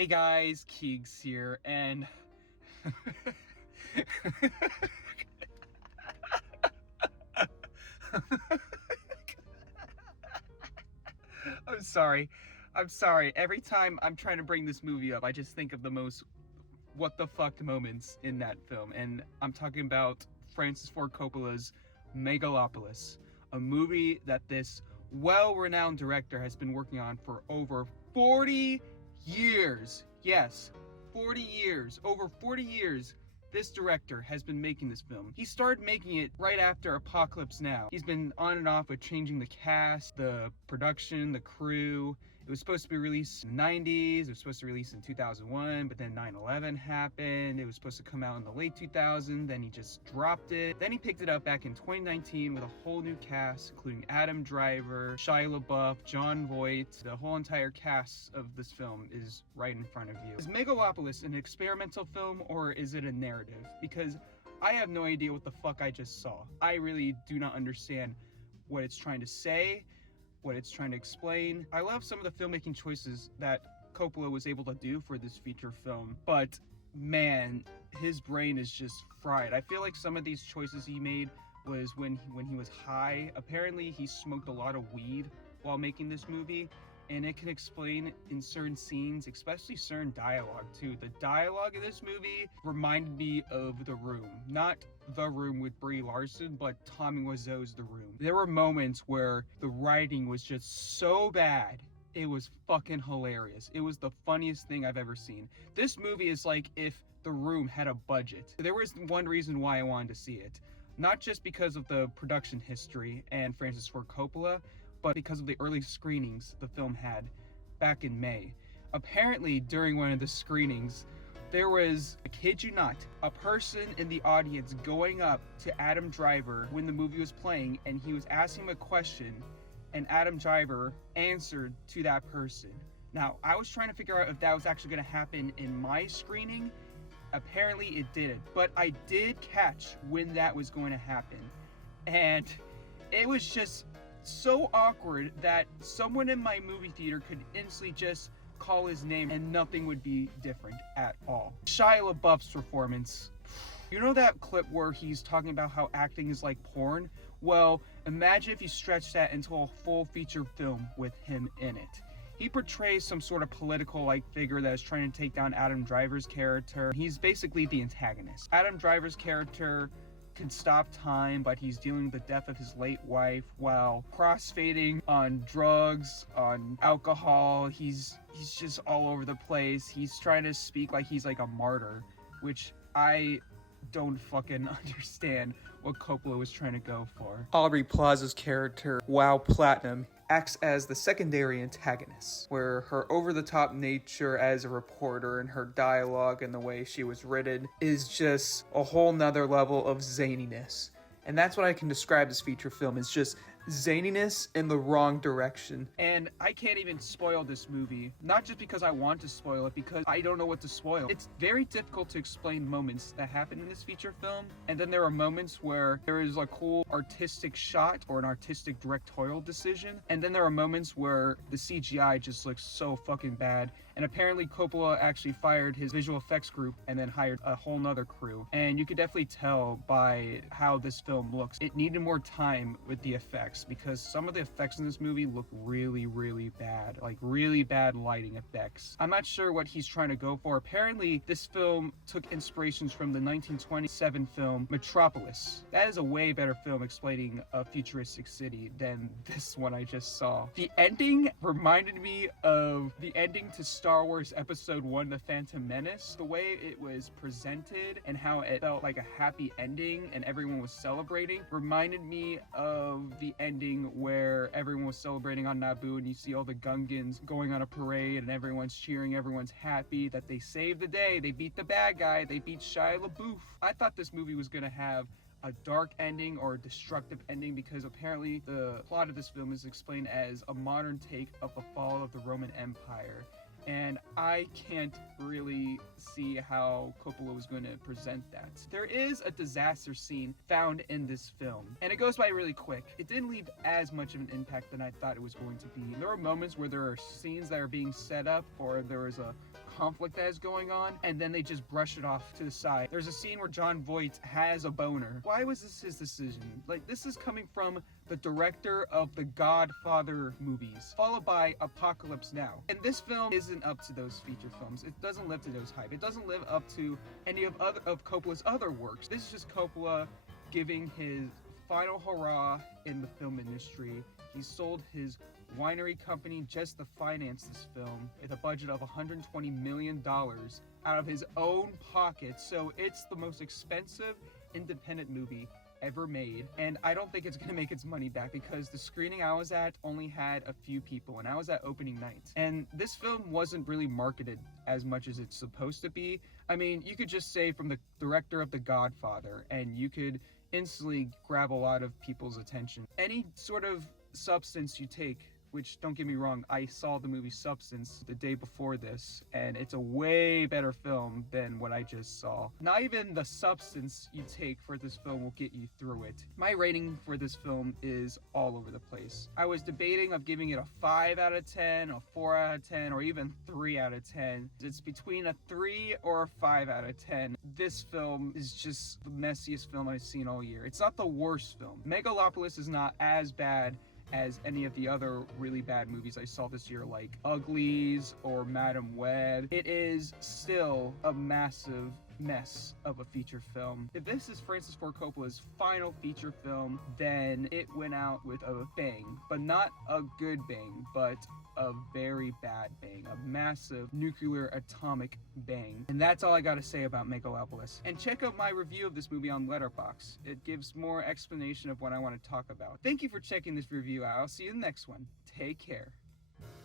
Hey guys, Keegs here, and I'm sorry. I'm sorry. Every time I'm trying to bring this movie up, I just think of the most what the fuck moments in that film, and I'm talking about Francis Ford Coppola's Megalopolis, a movie that this well-renowned director has been working on for over 40 years. Yes, 40 years. Over 40 years. This director has been making this film. He started making it right after Apocalypse Now. He's been on and off with changing the cast, the production, the crew. It was supposed to be released in the 90s. It was supposed to be released in 2001, but then 9/11 happened. It was supposed to come out in the late 2000s, then he just dropped it. Then he picked it up back in 2019 with a whole new cast, including Adam Driver, Shia LaBeouf, Jon Voight. The whole entire cast of this film is right in front of you. Is Megalopolis an experimental film, or is it a narrative? Because I have no idea what the fuck I just saw. I really do not understand what it's trying to say, what it's trying to explain. I love some of the filmmaking choices that Coppola was able to do for this feature film, but man, his brain is just fried. I feel like some of these choices he made was when he was high. Apparently he smoked a lot of weed while making this movie, and it can explain in certain scenes, especially certain dialogue too. The dialogue in this movie reminded me of The Room. Not The Room with Brie Larson, but Tommy Wiseau's The Room. There were moments where the writing was just so bad, it was fucking hilarious. It was the funniest thing I've ever seen. This movie is like if The Room had a budget. There was one reason why I wanted to see it. Not just because of the production history and Francis Ford Coppola, but because of the early screenings the film had back in May. Apparently, during one of the screenings, there was, I kid you not, a person in the audience going up to Adam Driver when the movie was playing, and he was asking him a question, and Adam Driver answered to that person. Now, I was trying to figure out if that was actually going to happen in my screening. Apparently it didn't, but I did catch when that was going to happen. And it was just so awkward that someone in my movie theater could instantly just call his name and nothing would be different at all. Shia LaBeouf's performance. You know that clip where he's talking about how acting is like porn? Well, imagine if you stretch that into a full feature film with him in it. He portrays some sort of political figure that is trying to take down Adam Driver's character. He's basically the antagonist. Adam Driver's character can stop time, but he's dealing with the death of his late wife while crossfading on drugs, on alcohol. He's just all over the place. He's trying to speak like he's like a martyr, which I don't fucking understand what Coppola was trying to go for. Aubrey Plaza's character, Wow Platinum, acts as the secondary antagonist, where her over-the-top nature as a reporter and her dialogue and the way she was written is just a whole nother level of zaniness. And that's what I can describe this feature film as, just zaniness in the wrong direction. And I can't even spoil this movie, not just because I want to spoil it, because I don't know what to spoil. It's very difficult to explain moments that happen in this feature film, and then there are moments where there is a cool artistic shot or an artistic directorial decision, and then there are moments where the CGI just looks so fucking bad. And apparently Coppola actually fired his visual effects group and then hired a whole nother crew. And you could definitely tell by how this film looks. It needed more time with the effects, because some of the effects in this movie look really, really bad. Like really bad lighting effects. I'm not sure what he's trying to go for. Apparently this film took inspirations from the 1927 film Metropolis. That is a way better film explaining a futuristic city than this one I just saw. The ending reminded me of the ending to Star Wars Episode 1, The Phantom Menace. The way it was presented and how it felt like a happy ending and everyone was celebrating reminded me of the ending where everyone was celebrating on Naboo, and you see all the Gungans going on a parade and everyone's cheering, everyone's happy that they saved the day, they beat the bad guy, they beat Shia LaBeouf. I thought this movie was gonna have a dark ending or a destructive ending, because apparently the plot of this film is explained as a modern take of the fall of the Roman Empire. And I can't really see how Coppola was going to present that. There is a disaster scene found in this film, and it goes by really quick. It didn't leave as much of an impact than I thought it was going to be. There are moments where there are scenes that are being set up, or there is a conflict that is going on, and then they just brush it off to the side. There's a scene where Jon Voight has a boner. Why was this his decision? Like, this is coming from the director of the Godfather movies, followed by Apocalypse Now. And this film isn't up to those feature films. It doesn't live to those hype. It doesn't live up to any of Coppola's other works. This is just Coppola giving his final hurrah in the film industry. He sold his winery company just to finance this film with a budget of $120 million out of his own pocket. So it's the most expensive independent movie ever made, and I don't think it's gonna make its money back because the screening I was at only had a few people, and I was at opening night. And this film wasn't really marketed as much as it's supposed to be. I mean, you could just say from the director of The Godfather, and you could instantly grab a lot of people's attention. Any sort of substance you take, which, don't get me wrong, I saw the movie Substance the day before this, and it's a way better film than what I just saw. Not even the substance you take for this film will get you through it. My rating for this film is all over the place. I was debating of giving it a 5 out of 10, a 4 out of 10, or even 3 out of 10. It's between a 3 or a 5 out of 10. This film is just the messiest film I've seen all year. It's not the worst film. Megalopolis is not as bad as any of the other really bad movies I saw this year, like Uglies or Madam Web. It is still a massive mess of a feature film. If this is Francis Ford Coppola's final feature film, then it went out with a bang, but not a good bang, but a very bad bang, a massive nuclear atomic bang. And that's all I gotta say about Megalopolis. And check out my review of this movie on Letterboxd. It gives more explanation of what I want to talk about. Thank you for checking this review out. I'll see you in the next one. Take care.